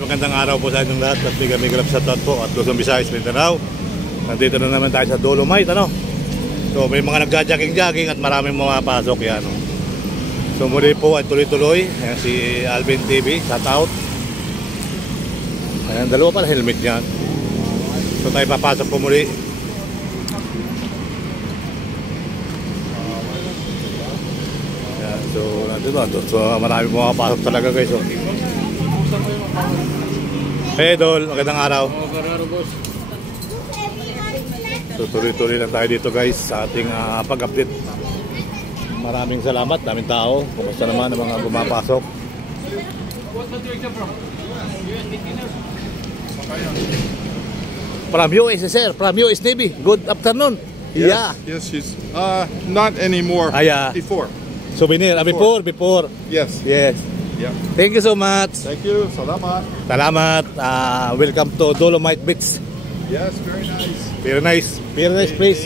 magandang araw po sa inyong lahat at may grab sa tot po at Luzon, Visayas, Mindanao. Nandito na naman tayo sa Dolomite, ano? So may mga nagja-jogging at maraming pumapasok yan, no? So muli po ay tuloy-tuloy. Ayan si Alvin TV, shout out. Ayan, dalawa pala helmet yan. So tayo papasok po muli. Ayan, so nandito. So maraming pumapasok talaga guys, so. Hey Dol, magandang araw. Magandang araw, boss. So tuloy-tuloy lang tayo dito guys sa ating pag-update. Maraming salamat, daming tao. Kumusta naman ang mga pumapasok? From US, sir. From US Navy. Good afternoon. Yes, Yeah. yes, she's not anymore. Yeah. Before. Souvenir. Before. Yes. Yes. Yeah. Thank you so much. Thank you. Salamat. Salamat. Welcome to Dolomite Beach. Yes, very nice. Very nice. Very nice place.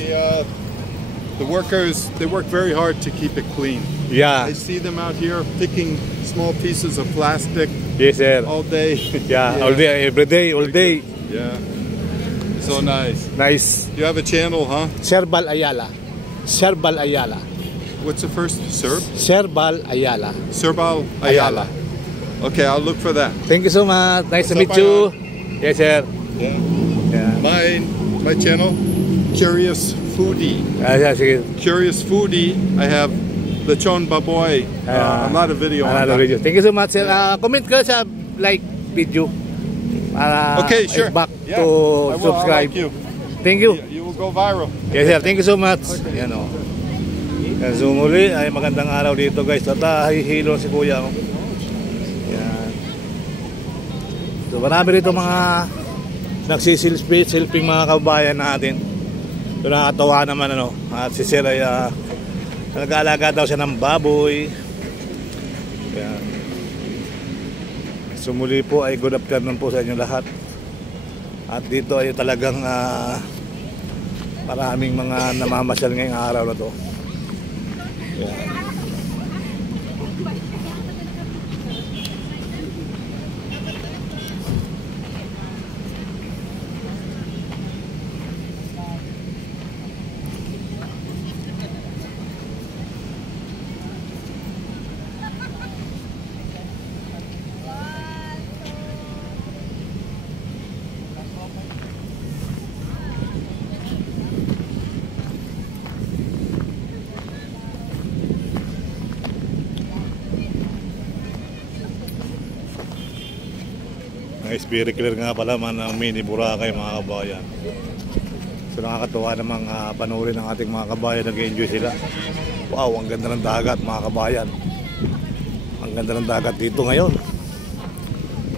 The workers, they work very hard to keep it clean. Yeah. I see them out here picking small pieces of plastic Yes, sir. all day. Yeah. All day, every day, all day. Yeah. So nice. Nice. You have a channel, huh? Serbal Ayala. Serbal Ayala. What's the first? Serbal Ayala. Serbal Ayala. Okay, I'll look for that. Thank you so much. Nice to meet Bye, you. Yes, sir. Yeah. Yeah. My channel, Curious Foodie. Sige. Curious Foodie. I have Lechon Baboy. A lot of video on that. Video. Thank you so much, sir. Comment ka sa like video. Okay, sure. Back Yeah, to I will. subscribe. I like you. Thank you. You will go viral. Yes, sir. Thank you so much. Yan o. So muli ay magandang araw dito guys. At hihilo si kuya. Oh. Yan. So marami rito mga nagsisilping mga kabayan natin. So nakatawa naman ano. At si sir ay nag-aalaga daw siya ng baboy. Yan. So muli po ay good afternoon po sa inyo lahat. At dito ay talagang maraming mga namamasyal ngayong araw na to. Yeah. Very clear nga pala man ang mini Boracay mga kabayan. So nakakatuwa namang panurin ng ating mga kabayan, nag-enjoy sila. Wow, ang ganda ng dagat mga kabayan. Ang ganda ng dagat dito ngayon.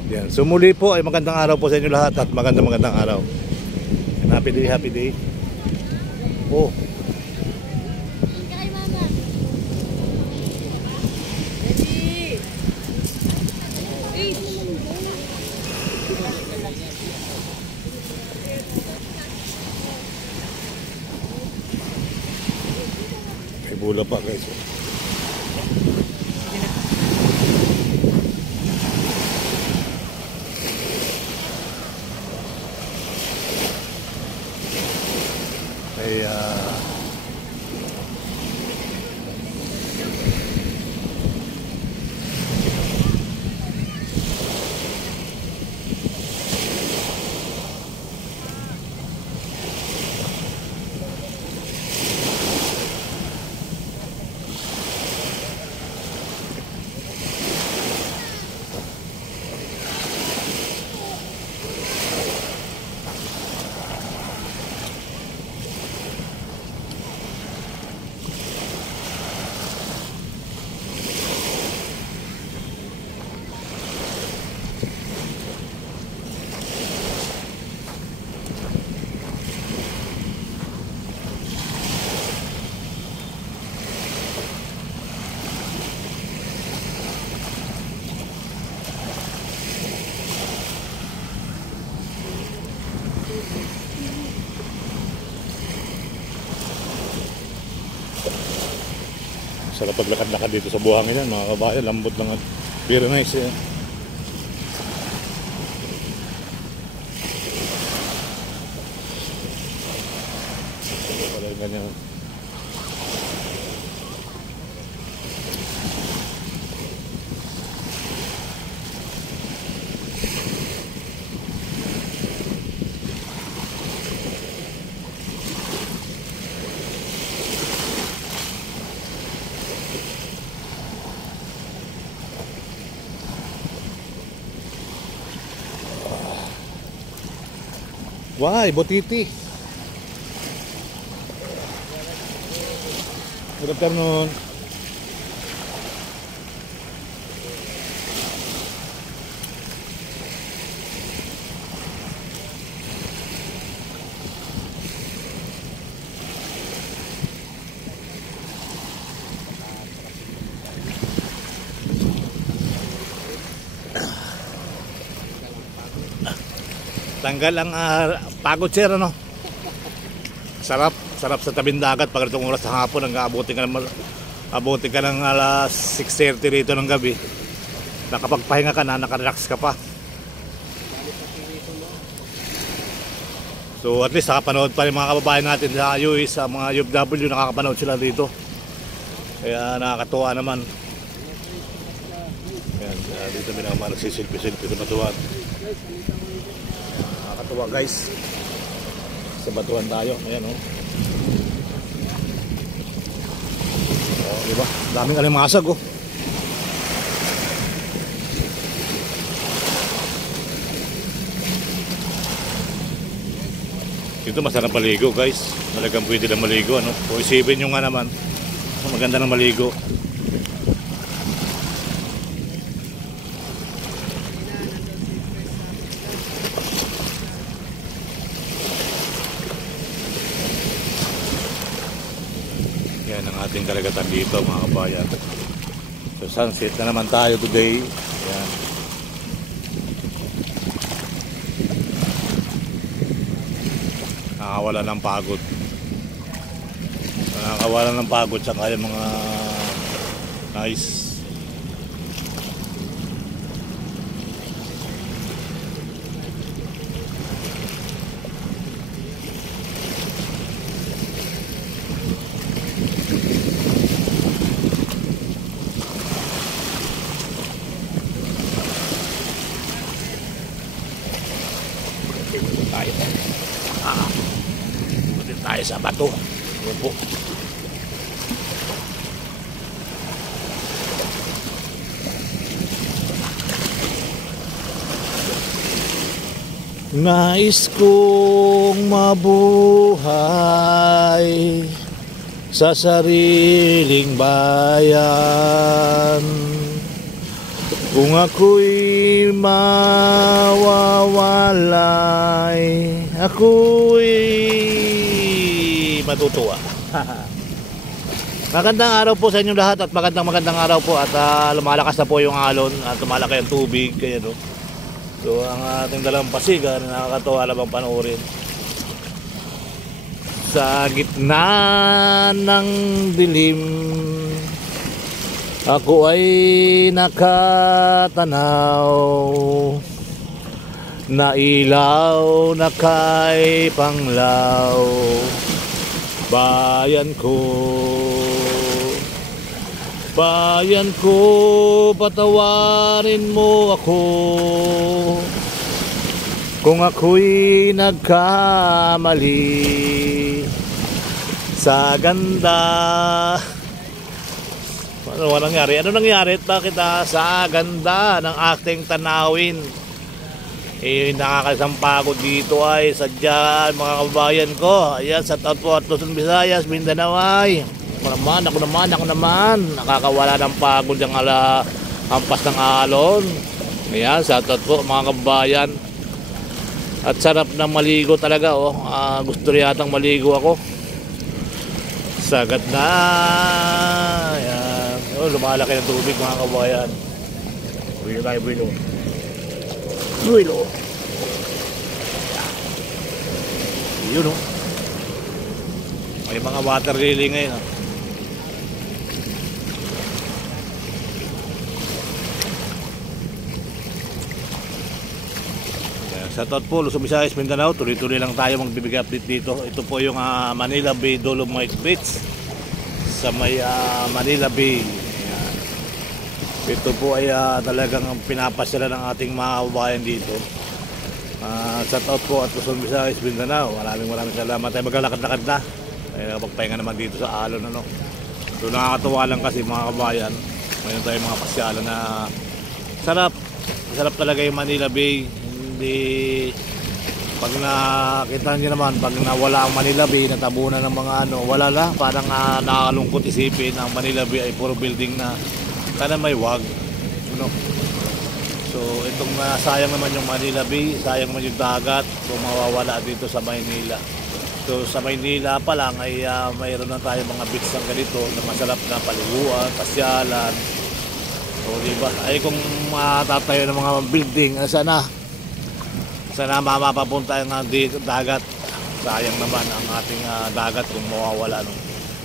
Yan. So muli po ay magandang araw po sa inyo lahat at magandang araw. And happy day. Oh. Bula pa guys. Ay Sarap paglakad-lakad dito sa buhangin yan mga kabayan. Lambot lang at very nice eh. yung ganyan. Why, botiti. Good afternoon. Tanggal ang pagod sir, ano? Sarap sa tabing dagat pag itong oras sa hapon hanggang abutin ka ng alas 6:30 rito ng gabi. Nakapagpahinga ka na, nakarelax ka pa. So at least nakapanood pa rin mga kababayan natin sa UAE, sa mga UFW, nakakapanood sila dito. Kaya nakakatuwa naman. Ayan, dito may naman nagsisilpi-silpi sa batuan. Nakakatuwa guys. Sa batuan tayo. Ayan o. Oh, diba? Daming alimasag oh. Dito masarap maligo guys. Talagang pwede na maligo, ano? O isipin nyo nga naman, maganda na maligo. Yan ang ating karagatan dito mga kabayan. So sunset na naman tayo today. Yan. Nakakawala ng pagod. Nakakawala ng pagod sa kaya mga nice. Tayo sa bato. Yan po. Nais kong mabuhay sa sariling bayan. Kung ako'y mawawalay, ako'y matutuwa. Magandang araw po sa inyong lahat at magandang araw po at lumalakas na po yung alon at lumalaki ang tubig kaya no. So ang ating dalang pasigan nakakatuwa labang panoorin. Sa gitna ng dilim ako ay nakatanaw na ilaw na kay Panglaw. Bayan ko, patawarin mo ako kung ako'y nagkamali sa ganda. Ano nangyari? Ano nangyari? Bakit sa ganda ng ating tanawin nakakalisang pagod dito ay sadya mga kababayan ko. Ayan, sa taon po at Luzon, Visayas, Mindanao ay ako naman nakakawala ng pagod yung hampas ng alon. Ayan, sa taon po mga kababayan. At sarap na maligo talaga oh. Gusto rin yatang maligo ako. Sagat na. Ayan. Oh, lumalaki ng tubig mga kababayan. Buwilo tayo, buwilo. Yun oh. May mga water lily ngayon oh. Sa taot po, Luzon, Visayas, Mindanao, tuloy-tuloy lang tayo magbibigay update dito. Ito po yung Manila Bay Dolomite Beach sa may Manila Bay. Ayan. Ito po ay talagang pinapasyalan ng ating mga kababayan dito. Sa taot po at Luzon, Visayas, Mindanao, maraming salamat tayo. Maglalakad-lakad na ay nakapagpahinga naman dito sa alon, ano. So nakakatuwa lang kasi mga kabayan, mayroon tayong mga pasyalan na sarap talaga yung Manila Bay. Hindi, pag nakita nyo naman, pag nawala ang Manila Bay, natabunan ng mga wala na, parang nakakalungkot isipin ang Manila Bay ay puro building na. Sana may wag, ano. So itong sayang naman yung Manila Bay, sayang naman yung dagat kung mawawala dito sa Maynila. So sa Maynila pa lang ay mayroon na tayo mga beach ng ganito na masarap na paliguan, pasyalan. So diba, ay kung matatayo ng mga building, sana mapapunta yung dagat. Sayang naman ang ating dagat kung mawawala. No?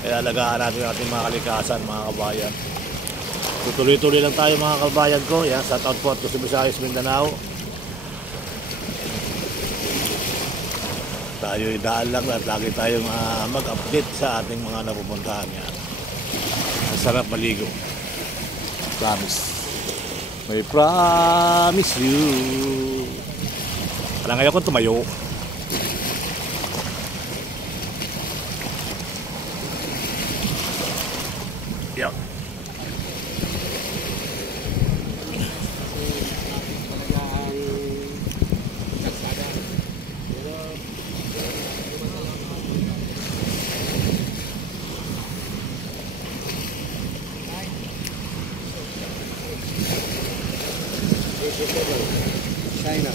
Kaya alagaan natin ang ating mga kalikasan, mga kabayan. So tuloy-tuloy lang tayo mga kabayan ko. Yan, sa taot po at Luzon, Visayas, Mindanao. Tayo idaan lang at lagi tayong mag-update sa ating mga napupuntahan niya. Ang sarap maligo. Promise. May promise you. Parang ngayon ko tumayo. Yup. China.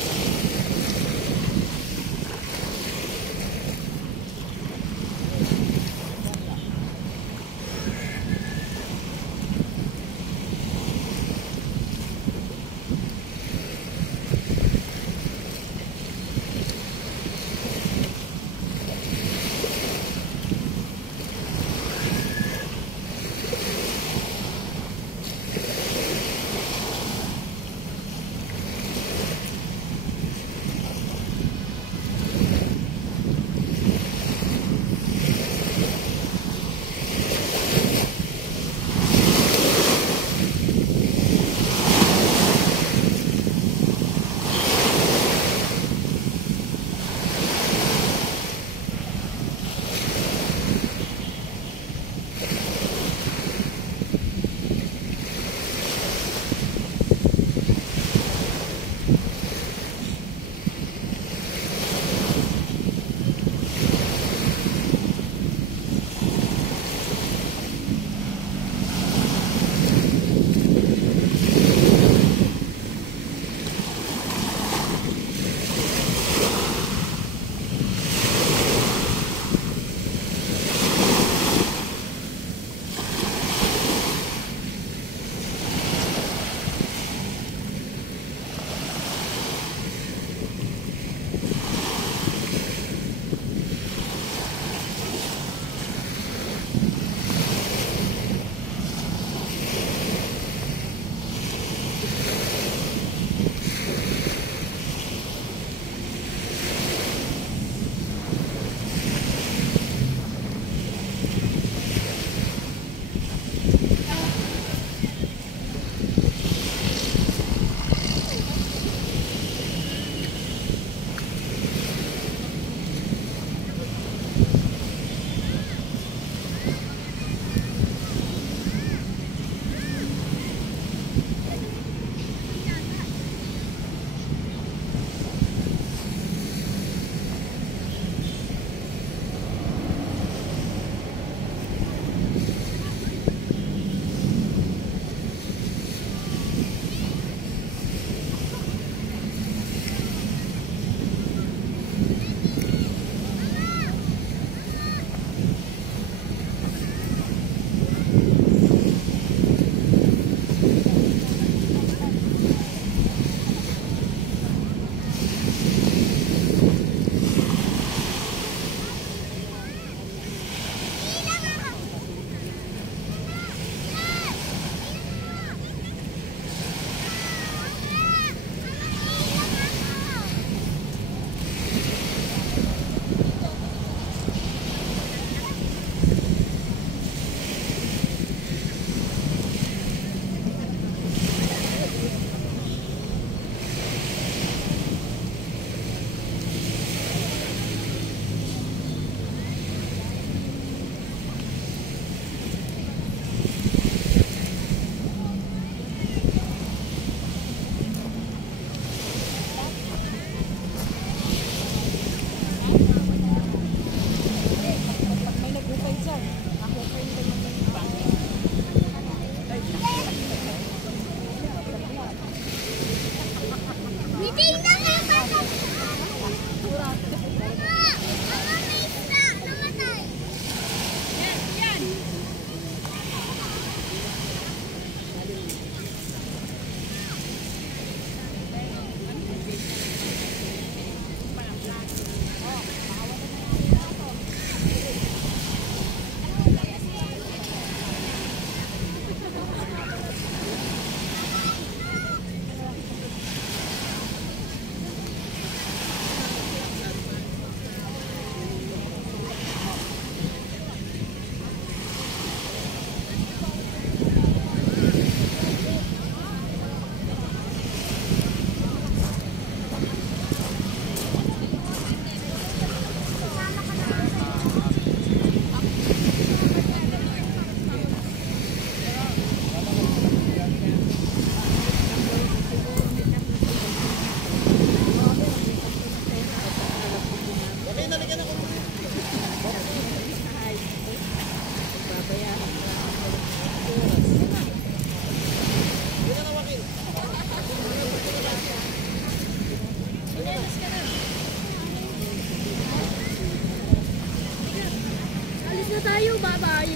tayo. Bye-bye.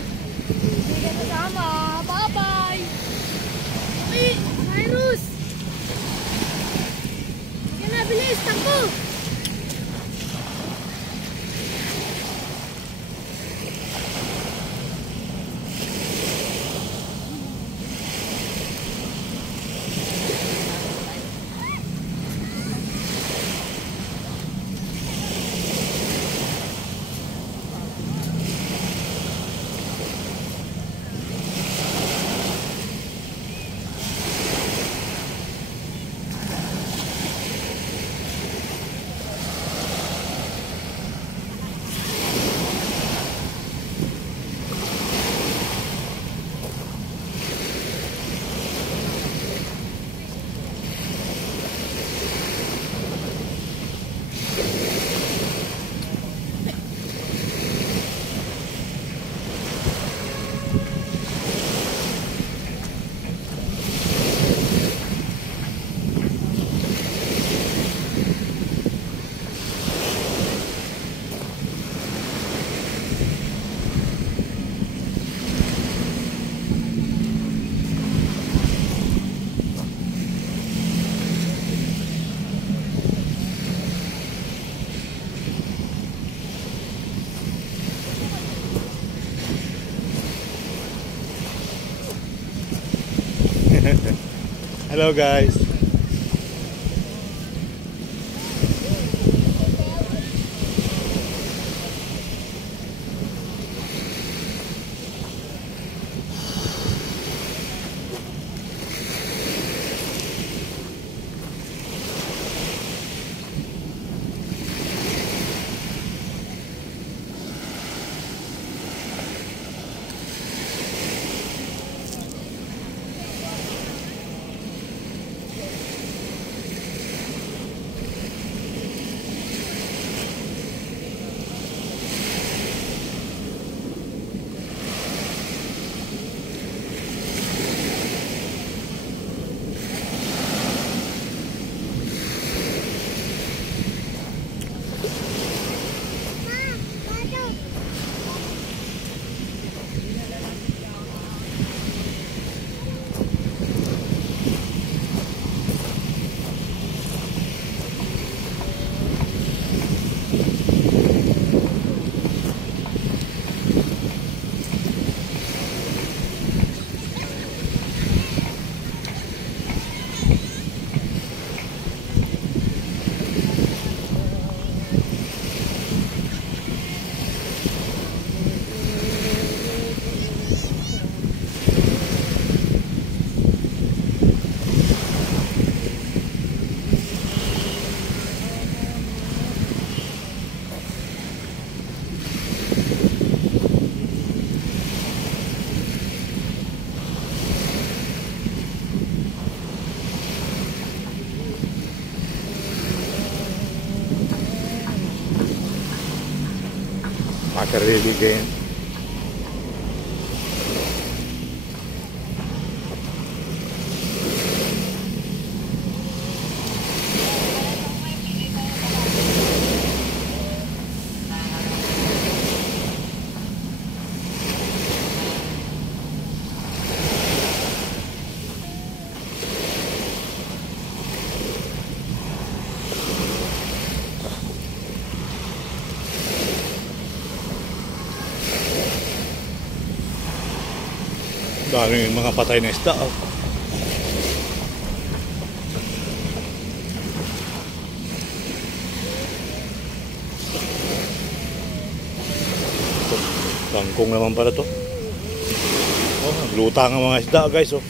Hindi ka kasama. Bye-bye. Uy, Cyrus. Sige na, bilis. Takbo. Hello guys. Makarili din. Daming mga patay na isda. Oh. Kangkong naman pala to. Oh, naglutang ang mga isda guys. Oh.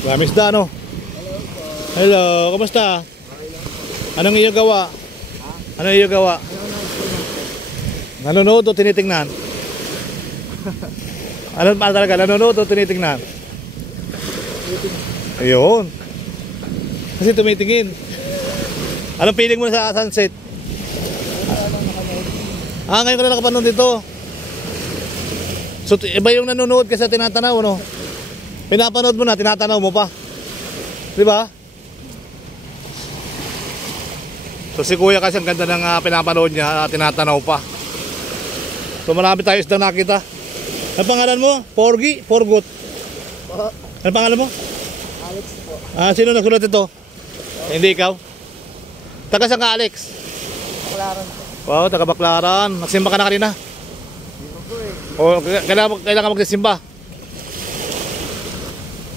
Dami isda, no? Hello, kamusta? Anong iyo gawa? Anong iyo gawa? Nanonood o tinitingnan? Ano pa talaga? Nanonood o tinitingnan? Ayun. Kasi tumitingin. Anong feeling mo sa sunset? Ngayon ka na nakapanood dito. So, iba yung nanonood kasi tinatanaw, no? Pinapanood mo na, tinatanaw mo pa. Di ba? So, si Kuya kasi ang ganda ng pinapanood niya, tinatanaw pa. So, marami tayo isda nakita. Ano pangalan mo? Porgy? Forgot? Ano pangalan mo? Alex po. Sino nagsulat ito? Hindi ikaw? Taga saan ka, Alex? Baklaran po. Wow, taga Baklaran. Nagsimba ka na kanina? O, kailangan ka magsisimba?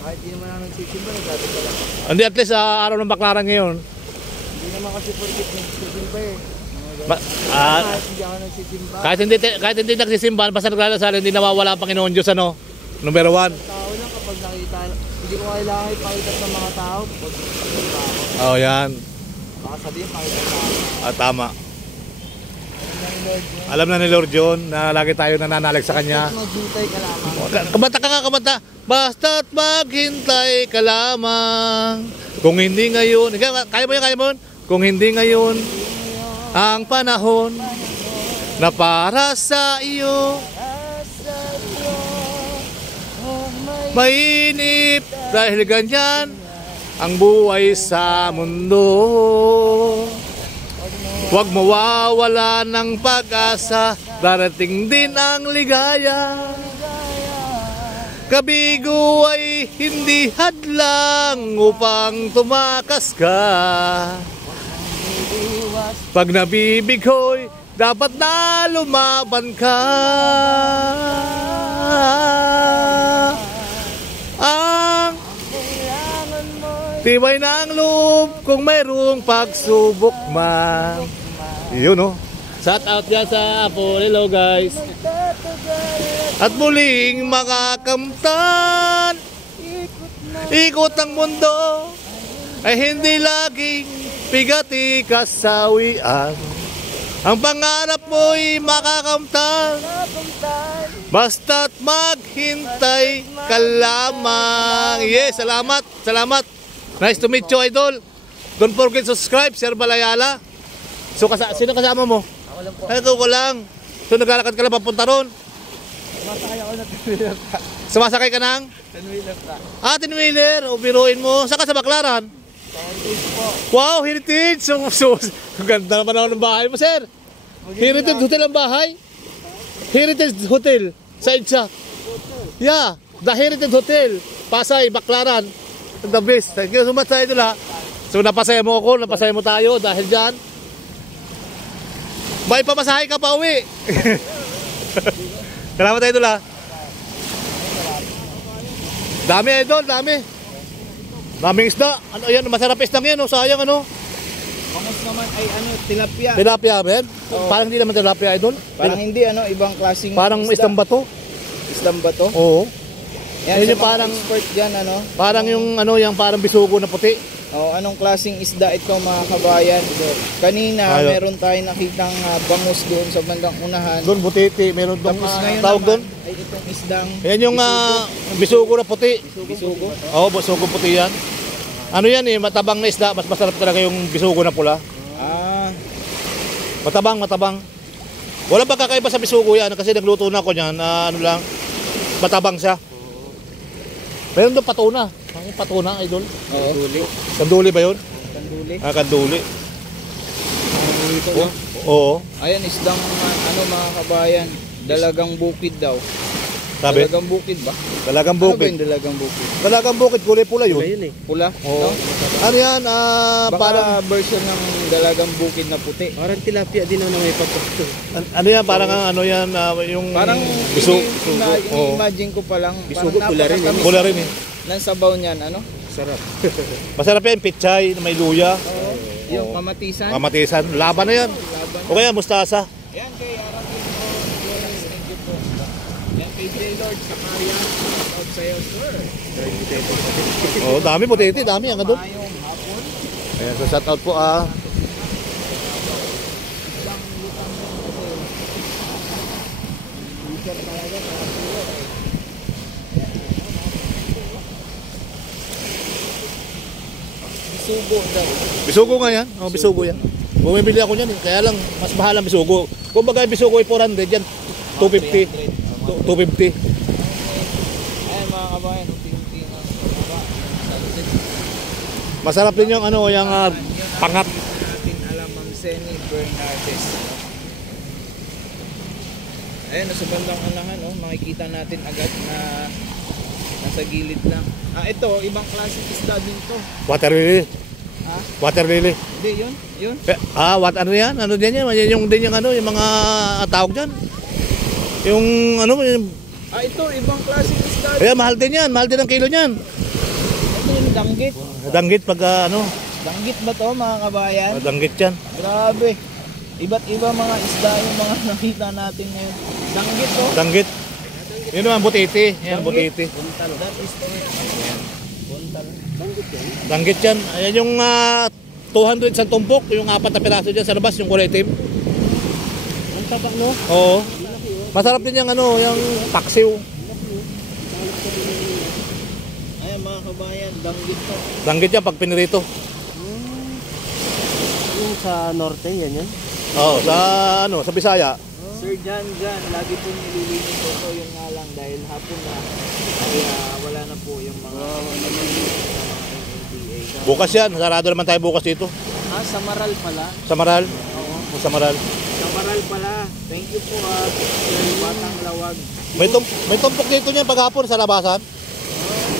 Kahit di naman ako nagsisimba, nagdati pa lang. Hindi, at least araw ng Baklaran ngayon. Hindi naman kasi porkit nagsisimba eh. Kahit hindi ako nagsisimba. Kahit hindi nagsisimba, basta nagdarasal, hindi nawawala ang Panginoon Diyos, ano? Number 1. Tao lang kapag nakita, hindi ko kailangan ipakita sa mga tao kapag nakita ako. Oh, yan. Baka sabihin, pakita sa ako. Tama. Lord, Alam na ni Lord John na lagi tayo nananalig sa Kanya. maghintay ka lamang. Kamanta ka nga, kamanta. Basta't maghintay ka lamang. Kung hindi ngayon, kaya mo yun? Kung hindi ngayon, ang panahon na para sa iyo. Mainip dahil ganyan ang buhay sa mundo. Huwag mawawala ng pag-asa, darating din ang ligaya. Kabigo ay hindi hadlang upang tumakas ka. Pag nabibighoy, dapat na lumaban ka. Ang tibay ng loob kung mayroong pagsubok man. Yun, no? Shout out yan sa Apollo, guys. At muling makakamtan, ikot ang mundo ay hindi laging pigati kasawian. Ang pangarap mo'y makakamtan, basta't maghintay ka lamang. Yes, salamat, salamat. Nice to meet you, idol. Don't forget to subscribe, Sir Balayala. So, sino kasama mo? Ako lang po. Ay, ikaw ko lang. So, naglalakad ka lang papunta ron? Sumasakay ako na 10-wheeler pa. Sumasakay ka ng? 10-wheeler pa. 10-wheeler. O, biruin mo. Saan ka sa Baklaran? Heritage po. Wow, Heritage. So, ganda naman ako ng bahay mo, sir. Heritage Hotel ang bahay? Heritage Hotel. Sa Edsa. Yeah, the Heritage Hotel. Pasay, Baklaran. The best. Thank you so much sa idol, ha. So, napasaya mo ako, napasaya mo tayo dahil dyan. May pamasahe ka pa uwi. Salamat idol, ha. Dami idol, dami. Daming isda. Ano yan, masarap isdang yan, oh. Sayang ano. Bangus naman ay tilapia. Tilapia, Ben? Parang hindi naman tilapia idol. Parang hindi ibang klaseng Parang isdang bato. Isdang bato? Oo. Yan, Yun yung sa mga parang expert dyan, Parang yung yung parang bisugo na puti. anong klaseng isda ito mga kabayan? Kanina, Ayun. meron tayong nakitang bangus doon sa bandang unahan. Doon butiti, meron doon Tapos ngayon tawag doon. naman, ay itong isdang Yan yung bisugo na puti. bisugo. Oo, bisugo puti yan. Ano yan matabang na isda, mas masarap talaga yung bisugo na pula. Matabang, matabang. Walang pagkakaiba sa bisugo yan kasi nagluto na ako niyan, matabang siya. Meron doon patuna. Ang patuna, idol. Kanduli. Kanduli ba yun? Kanduli. Kanduli. Kanduli ito. Oo. Ayan, isdang mga kabayan. Dalagang bukid daw. Sabi? Dalagang bukid ba? Dalagang Ano ba bukid. yung dalagang bukid? Dalagang bukid, kulay pula yun. Pula? Oo. No? Ano yan? Parang, Baka version ng dalagang bukid na puti. Parang tilapia din na may pagkakto. ano yan? Parang yan, yung Parang bisugo. ini-imagine ko pa lang. Bisugo, pula rin, napakatamis Pula rin eh. ng sabaw niyan, Sarap. Masarap yan, pichay, na may luya, Yung kamatisan. kamatisan, laban na yan. Laban. O kaya mustasa. Yan kay Arabin po. Thank you po. Yan kay J. Lord sa Marian. Out sa'yo, sir. Oh, dami po, dami ang doon. Mayong hapon. Ayan, so shout out po picture talaga sa pulo eh. Bisugo daw. Bisugo nga yan. Oh, bisugo yan. Bumibili ako niyan eh. Kaya lang, mas mahal ang bisugo. Kung baga bisugo ay 400, yan 250. 250. Ayan mga kabayan, unti-unti na baba. Masarap din yung ano, yung pangat. Natin alam Ma'am Seni Bernardes. Ayan, sa bandang anahan, oh, makikita natin agad na nasa gilid lang. Ah, ito, ibang klaseng isda din to. Water lily. Ha? Water lily. Hindi, yun. What ano yan? Ano din yan? Yung din yung ano, yung mga tawag diyan. Yung ano, yung, Ah, ito, ibang klaseng isda. kaya mahal din yan. Mahal din ang kilo niyan. Ito yung danggit. Danggit pag ano, Danggit ba to mga kabayan? danggit yan. Grabe. Iba't iba mga isda yung mga nakita natin ngayon. Danggit to. Danggit. Yun naman, butiti. Yan, butiti. Buntal. That is the buntal. Danggit yan. Danggit yan. Ayan yung 200 sa tumpok. Yung 4 na piraso dyan sa labas, yung kulay itim. Ang tabak no? Oo. Masarap din yung ano, yung paksiw. Ayan mga kabayan, danggit to. Danggit yan pag pinirito. Yung sa norte, yan yan. Oo, sa ano, sa Bisaya. Sir John, lagi po nililinis ito yung nga lang dahil hapon na kaya wala na po yung mga NPA. Bukas yan, sarado naman tayo bukas dito. Ah, sa Maral pala. Sa Maral. Oo. Sa Maral. Sa Maral pala. Thank you po Sir Batang Lawag. May tumpok dito niyan paghapon sa labasan.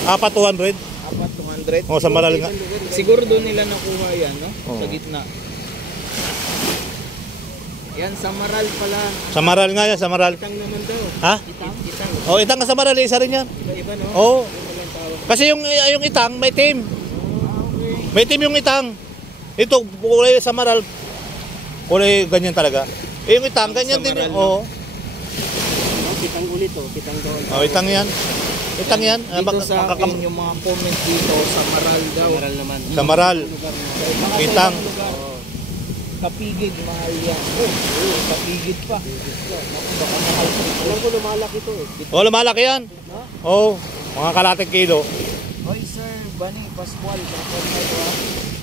200. 200. Oh, sa Maral nga. Siguro doon nila nakuha yan, no? Oo. Sa gitna. Yan, sa Maral pala. Sa Maral nga yan, sa Maral. Itang naman daw. Ha? Itang. Oh, itang ka sa Maral, isa rin yan. Iba-iba, no? Oo. Yung walang tawag. Kasi yung itang may team. Okay. May team yung itang. Ito, kulay sa Maral. Kulay ganyan talaga. Eh, yung itang, ganyan Sa din Maral, yun. no? Oo. Kitang ulit oh, kitang doon. Oh, itang yan. Itang yan. Dito sa akin, yung mga comment dito sa Maral daw. Maral naman. Sa Maral. Mga Kitang. sa ibang lugar, Kapigid, mahal yan. Kapigid pa. Baka mahal pa. Alam ko lumalaki to eh. Oh, lumalaki yan. Oo. Mga kalating kilo. Hoy Sir Bani Pascual,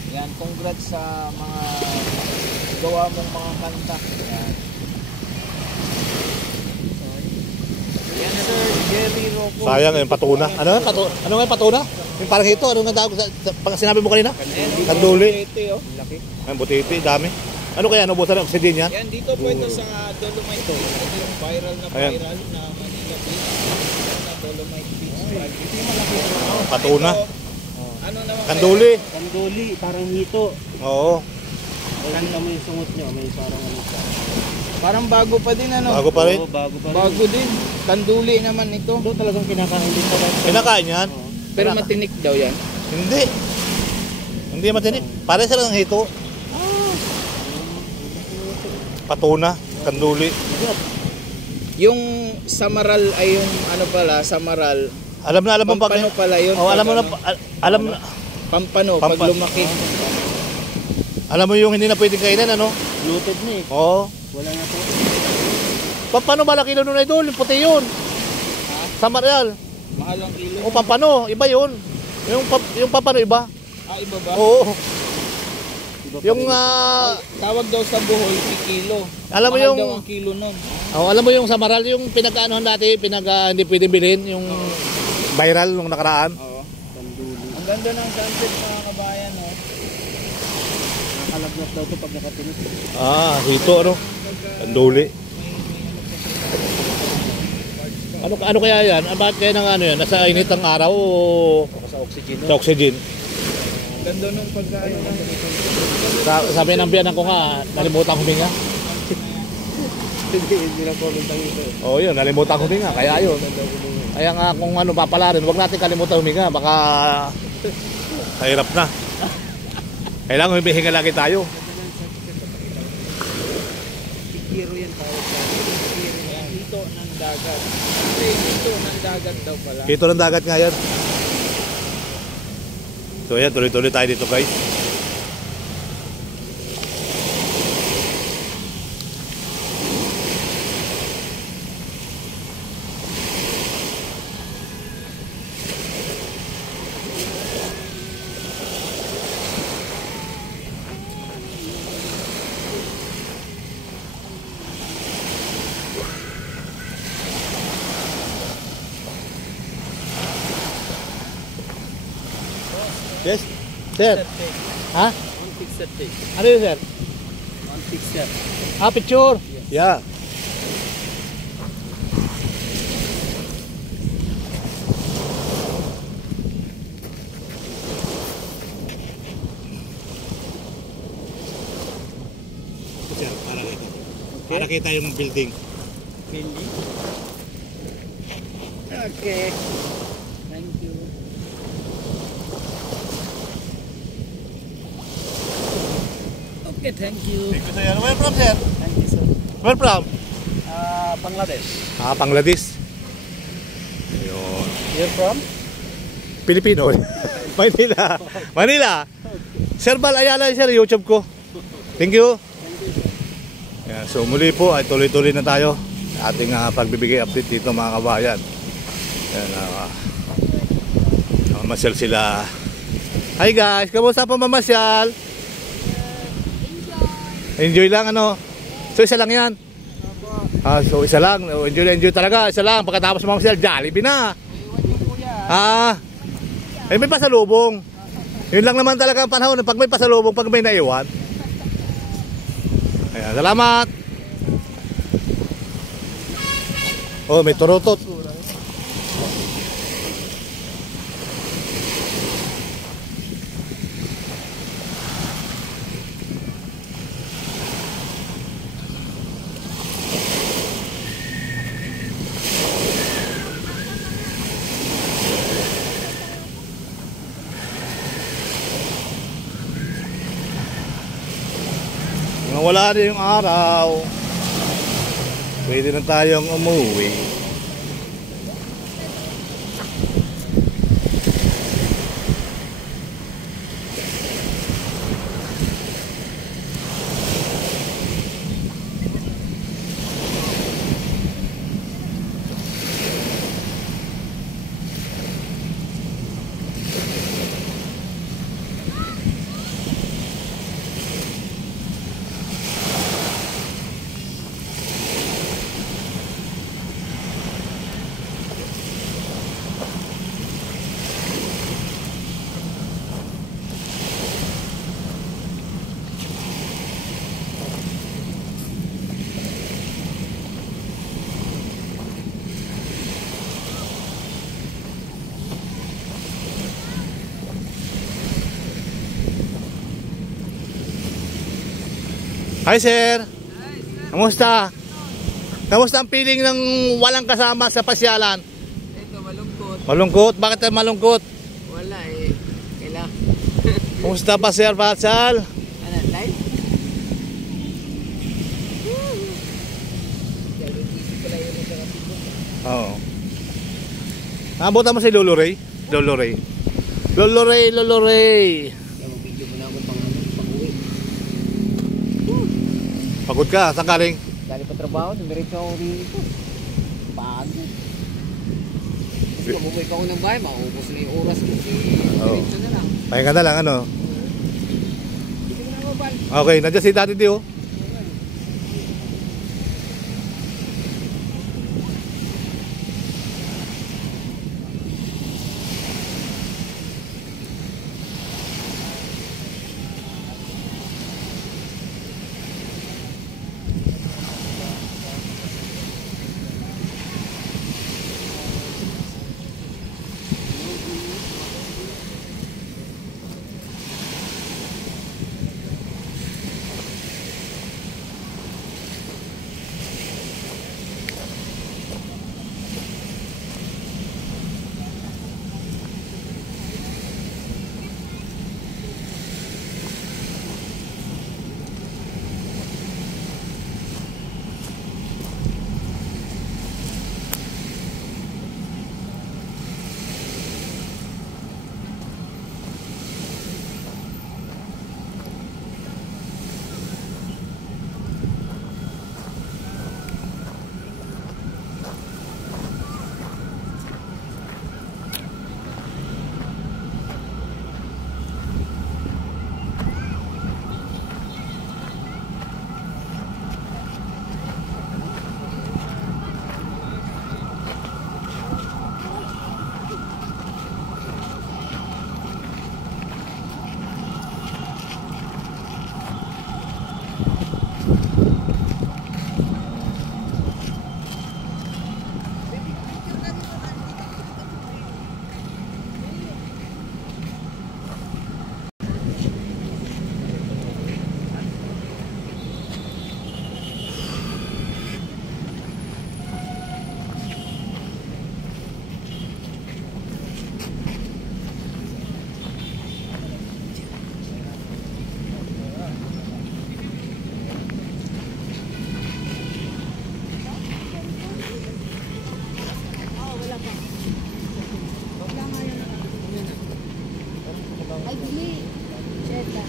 yan, congrats sa mga gawa mong mga kanta. Yan. Yan Sir Jerry Rocco. Sayang yung patuna. Ano nga ano nga yung patuna? Yung parang ito, ano nga tawag pag sinabi mo kanina? Kanduli. Ito, oh. Laki. Ang butiti, dami. Ano kaya nabutan ng oxygen yan? Yan, dito po ito sa Dolomite Beach. Ito yung viral na Ayan. Manila Beach. Na Dolomite Beach. Patuna. Ito, ano naman Kanduli. Kanduli, parang hito. Oo. Kanta mo yung sungot nyo, may parang ano siya. parang bago pa din ano. Bago pa rin. Oo, bago pa rin. Bago din. Kanduli naman ito. Ito talagang kinakain din pala. Kinakain yan? Pero matinik daw yan. Hindi. Hindi matinik. Pare sila ng hito. Patuna. Kanduli. Yung Samaral ay yung ano pala, Samaral. Alam na mo Pampano pag... pala yun. Oh, alam mo na... Alam na... Pampano, pag Pampan- lumaki. Alam mo yung hindi na pwedeng kainin, ano? Luted na eh. Oo. Wala na to. Pampano ba kilo nun idol? Yung puti yun. Sa Maral. Mahal ang kilo. O pampano, iba yun. Yung pampano iba. Ah, iba ba? Oo. Iba pa Yung rin. Tawag daw sa Bohol, kilo. Alam mo Mahal yung- daw ang kilo nun. Alam mo yung sa Maral, yung pinag-aanohan dati, hindi pwedeng bilhin, yung viral nung nakaraan. Oo. Kanduli. Ang ganda ng sunset mga kabayan, oh. Nakalagnat daw to pag nakatinis. Hito ano? Kanduli. Ano kaya yan? Bakit kaya nang ano yan? Nasa init ng araw o Sa oxygen. sa oxygen? Ang ganda nung pagkaano ng Sabi ng biyanan ko nga, nalimutan ko huminga. Hindi na comment ang ito. Oo yun, nalimutan ko huminga. Kaya yun. Kaya nga kung ano papalarin, huwag natin kalimutan huminga. Baka mahirap na. Kailangan humihinga lagi tayo. Pikiro yan tawag sa Kaya hito ng dagat. Kasi hito ng dagat daw pala. Hito ng dagat nga yan. So yan, tuloy-tuloy tayo dito guys. Yes? Sir? Ha? On fixed day. Ano yun, sir? On fixed. Picture? Yeah. Sir, para kita. Para kita yung building. Building. Okay. Thank you. Okay, thank you. Thank you, sir. Where from, sir? Thank you, sir. Where from? Bangladesh. Bangladesh. Ayun. You're from? Pilipino. Manila. Manila. Sir Bal Ayala, sir, YouTube ko. Thank you. Yan, so muli po ay tuloy-tuloy na tayo sa ating pagbibigay update dito mga kabayan. Yan, mamasyal sila. Hi guys, kamusta po mamasyal? Enjoy lang ano? So isa lang yan? So isa lang, enjoy talaga, isa lang. Pagkatapos mamasyal, Jollibee na. May pasalubong. Yun lang naman talaga ang panahon, pag may pasalubong, pag may naiwan. Ayan, salamat. Oh, may turutot. Wala na yung araw, pwede na tayong umuwi. Hi sir. Kamusta? Kamusta ang feeling ng walang kasama sa pasyalan? Ito, malungkot. Malungkot? Bakit malungkot? Wala eh. Kailan? Kamusta pa sir Patsal? Ano, live? Oo. Nabutan mo si Lolo Ray? Lolo Ray. Lolo Ray, Lolo Ray. Video mo na ako pang-uwi. Pagod ka, saan galing? Dali pa trabaho, dumiretso ako dito. Pagod. Gusto mo umuwi pa ako ng bahay, maubos na yung oras ko. Diretso na lang. Pahinga na lang ano? Dito na ako, Bal. Okay, nandiyan si Daddy Dio. Idly. Cheddar.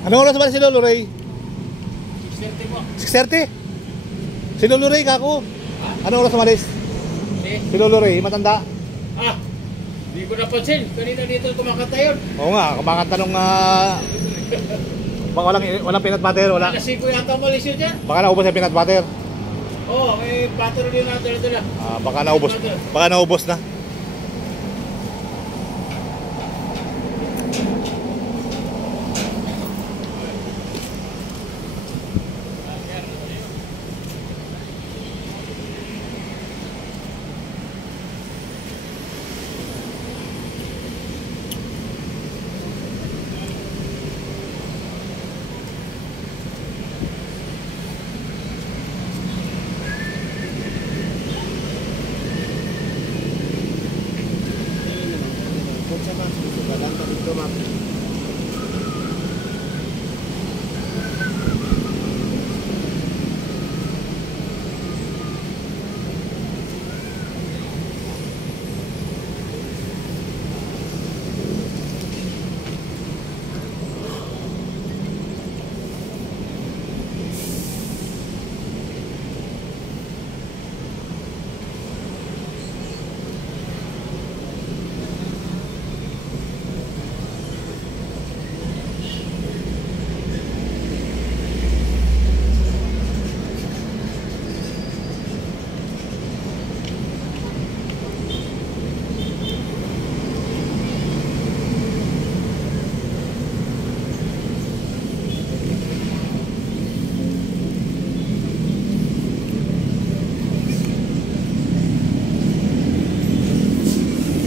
Anong oras ba si Lolo Ray? 6:30? Si Lolo Ray, kako. Anong oras umalis? Si Lolo Ray, matanda. Ah, hindi ko napansin. Kanina dito kumakanta yun. Oo nga, kumakanta nung baka walang peanut butter, wala. Alas 5 yata umalis yun dyan. Baka naubos yung peanut butter. Oo, may butter din na dala-dala. Baka naubos. Baka naubos na.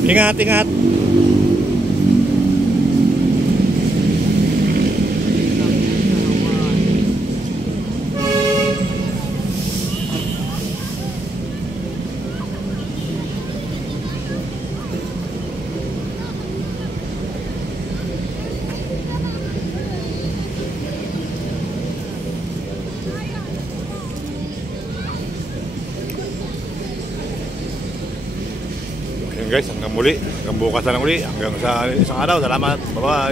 Ingat, ingat. Guys, hanggang muli, hanggang bukas na lang uli, hanggang sa isang araw. Salamat, bye bye.